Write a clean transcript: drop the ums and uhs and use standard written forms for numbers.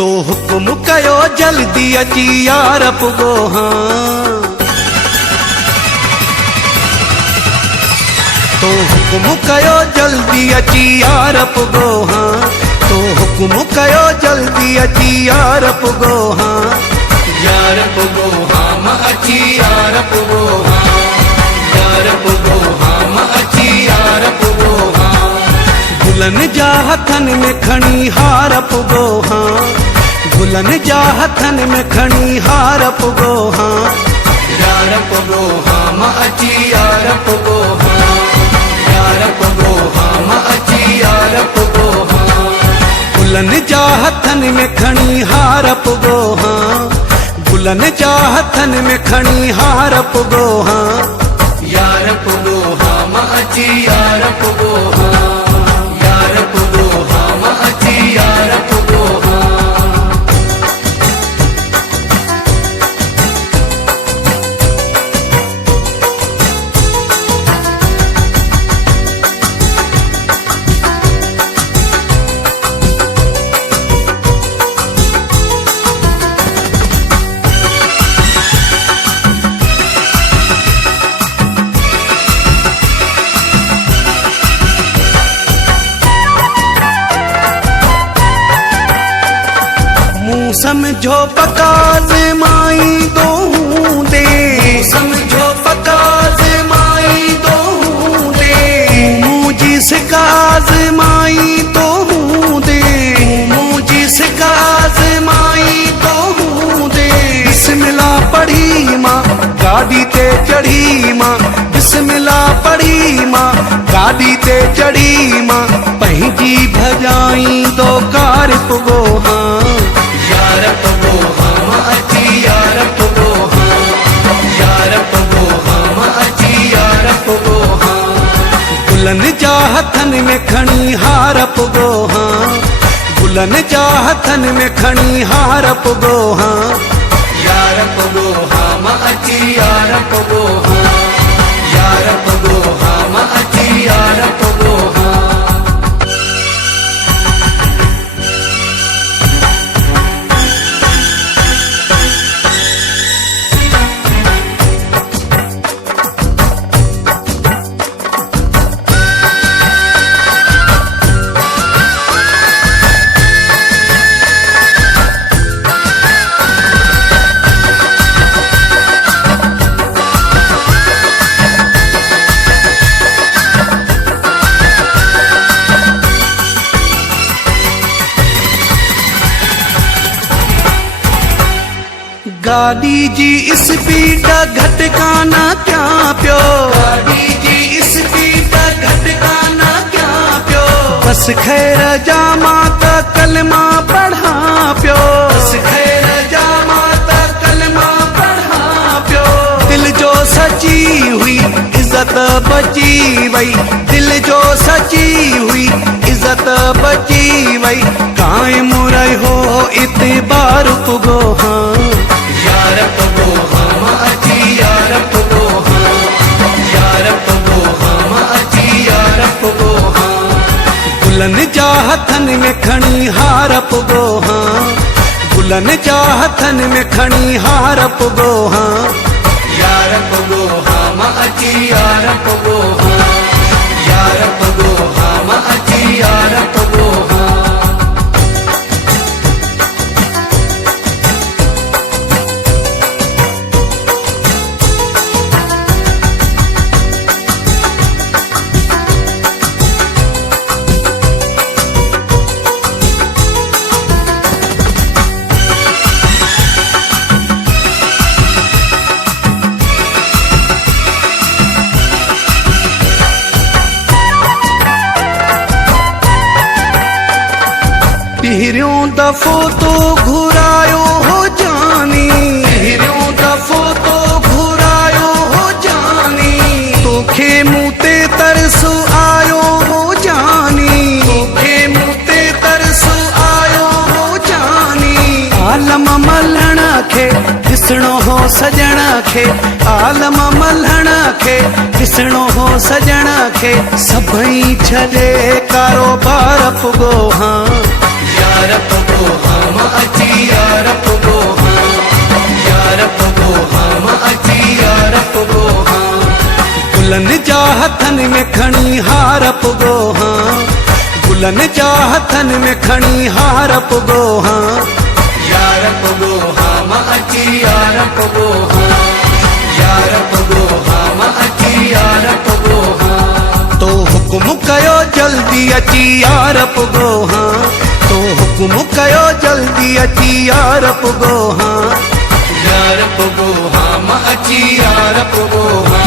तो हुक्म कयो जल्दी अची यार पुगो हाँ। तो हुक्म कयो जल्दी अची यार पुगो हाँ। तो हुक्म कयो जल्दी अची यार पुगो हाँ। यार पुगो हाँ मां अची यार पुगो हाँ। यार पुगो हाँ मां अची यार पुगो हाँ। गुलन जा हथन में खणी हार पुगो हाँ। गुलन जा हथन में खणी हार पुगो हाँ। यार पुगो हाँ मां अची यार पुगो हाँ। यार पुगो हाँ मां अची यार पुगो हाँ। गुलन जा हथन में खणी हार पुगो हाँ। गुलन जा हथन में खणी हार पुगो हाँ। यार पुगो हाँ मां अची यार पुगो हाँ। यार पुगो हाँ मां अची यार पुगो हाँ। समझो पकाज माई दो दे। समझो पकाज माई दो दे। मुझी सिकाज माई दो दे। मुझी सिकाज माई दो दे। बिस्मिल्लाह पढ़ी माँ गाड़ी ते चढ़ी माँ। बिस्मिल्लाह पढ़ी माँ गाड़ी ते चढ़ी माँ। पंहिंजी भजाई दो कार पुगो हाँ। यार पुगो हाँ मां अची यार पुगो हाँ। यार पुगो हाँ मां अची यार पुगो हाँ। गुलन जा हथन में खणी हार पुगो हाँ। गुलन जा हथन में खणी हार पुगो हाँ। यार पुगो हाँ मां अची यार पुगो हाँ। यार पुगो हाँ मां अची यार पुगो हाँ। गाड़ी जी स्पीड घटकाना क्या पियो। गाड़ी जी स्पीड घटकाना क्या पियो। बस खैर जामा त कलमा पढ़ा पियो। बस खैर जामा त कलमा पढ़ा पियो। दिल जो सची हुई इज्जत बची वई। दिल जो सची हुई इज्जत बची वई। कायम रहो इतबार पुगो हाँ। यार पुगो हाँ मां अची यार पुगो हाँ। यार पुगो हाँ मां अची यार पुगो हाँ। गुलन जा हथन में खणी हार पुगो हाँ। गुलन जा हथन में खणी हार पुगो हाँ। यार पुगो हाँ मां अची यार पुगो हाँ। यार पुगो हाँ मां अची यार पुगो हाँ। पहिरियों दफ़ो तो घुरायो हो जानी। पहिरियों दफ़ो तो घुरायो हो जानी। तोखे मूं ते तरस आयो हो जानी। तोखे मूं ते तरस आयो हो जानी। आलम मल्हण खे ॾिसणो हो सजण खे। आलम मल्हण खे ॾिसणो हो सजण खे। सभई छॾे कारोबार पुगो हाँ। यार पुगो हाँ मां अची हथन में खणी हार पुगो हाँ, गुलन जा हथन में खणी हार पुगो हाँ। यार पुगो हाँ मां अची यार पुगो हाँ, यार पुगो हाँ मां अची यार पुगो हाँ। तो हुकुम कयो जल्दी अची यार पुगो हाँ, तो हुकुम कयो जल्दी अची यार पुगो हाँ। यार पुगो हाँ मां अची यार पुगो हाँ।